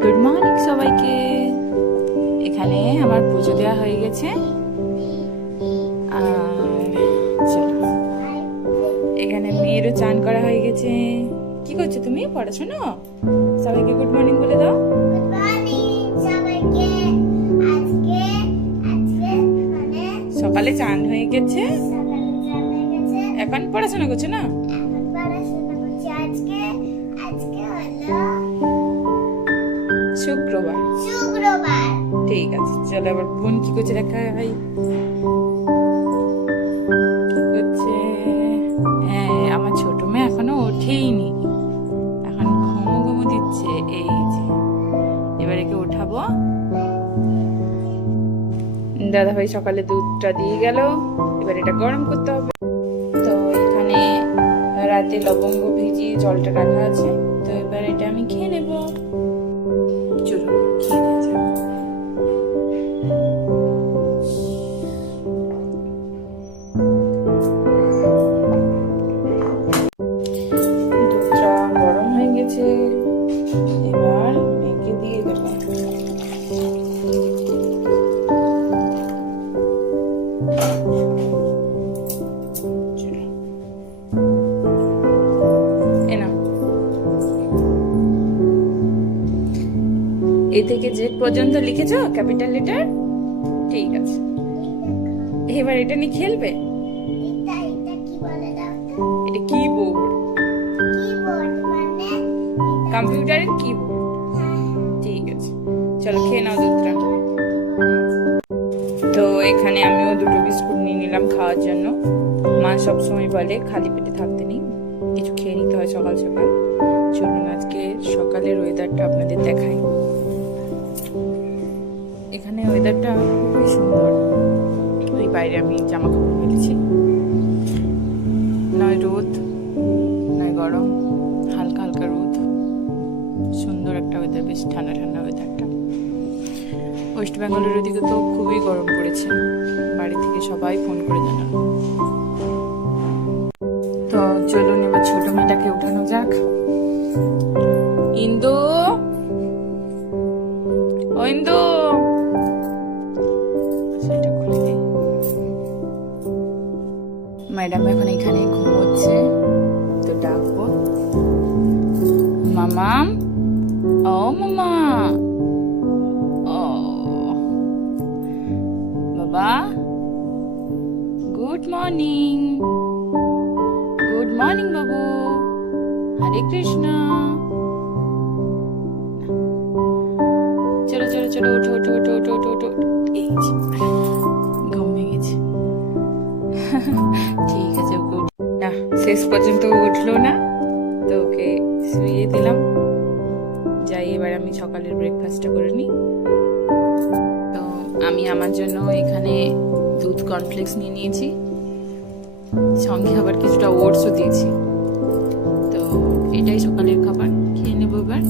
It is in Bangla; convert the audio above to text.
গুড মর্নিং সবাইকে। এখানে আমার পুজো দেওয়া হয়ে গেছে। আর চলো, এখানে মেয়েরও চান করা হয়ে গেছে। কি করছো তুমি? পড়াশোনা? সবাইকে গুড মর্নিং বলে দাও। গুড মর্নিং সবাইকে। আজকে সকালে চান হয়ে গেছে, সকালে চান হয়ে গেছে। এখন পড়াশোনা করছো না? এখন পড়াশোনা করছি। আজকে হলো শুক্রবার। ঠিক আছে, চলো আবার বোন কি করছে দেখা হয়। কি করছে? হ্যাঁ, আমার ছোট মেয়ে এখনো ওঠেইনি, এখন ঘুমো ঘুমো দিচ্ছে। এই যে এবার একে ওঠাবো। দাদা ভাই সকালে দুধটা দিয়ে গেল, এবার এটা গরম করতে হবে। তো এখানে রাতে লবঙ্গ ভিজিয়ে জলটা রাখা আছে, তো এবার এটা আমি খেয়ে নেবো। চলো খেয়ে নেওয়া যাক। দুধটা গরম হয়ে গেছে, এবার মেয়েকে দিয়ে দেবো। এ থেকে জেড পর্যন্ত লিখেছো ক্যাপিটাল লেটার? ঠিক আছে, এবার এটা নিয়ে খেলবে। এটা কি বলে দাও তো? এটা কিবোর্ড, কিবোর্ড মানে কম্পিউটারের কিবোর্ড। ঠিক আছে, চলো খেয়ে নাও দুধটা। তো এখানে আমিও দুটো বিস্কুট নিয়ে নিলাম খাওয়ার জন্য। মা সবসময় বলে খালি পেটে থাকতে নেই, কিছু খেয়ে নিতে হয় সকাল সকাল। চলুন আজকে সকালের ওয়েদারটা আপনাদের দেখাই। এখানে ওয়েদারটা খুবই সুন্দর। ওই বাইরে আমি জামা কাপড় মেলেছি, নয় রোদ নয় গরম, হালকা হালকা রোদ। সুন্দর একটা ওয়েদার, বেশ ঠান্ডা ঠান্ডা ওয়েদারটা। ওয়েস্ট বেঙ্গলের ওদিকে তো খুবই গরম পড়েছে, বাড়ি থেকে সবাই ফোন করে জানালো। তো চলুন এবার ছোট মেয়েটাকে উঠানো যাক। ইন্দু, ও ইন্দু, সেটা খুলে দিই। ম্যাডাম এখন এখানে ঘুমোচ্ছে, তো ডাকবো। মামাম, ও মামা, ও বাবা, গুড মর্নিং। গুড মর্নিং বাবু, হরে কৃষ্ণ। চলো চলো চলো, ওঠো ওঠো ওঠো ওঠো ওঠো ওঠো। এই যে, ঘুম ভেঙেছে। ঠিক আছে, ওকে না শেষ পর্যন্ত উঠলো না, তো ওকে শুইয়ে দিলাম। যাই এবার আমি সকালের ব্রেকফাস্টটা করে নিই। তো আমি আমার জন্য এখানে দুধ কর্নফ্লেক্স নিয়ে নিয়েছি, সঙ্গে আবার কিছুটা ওটসও দিয়েছি। তো এটাই সকালের খাবার, খেয়ে নেবো এবার।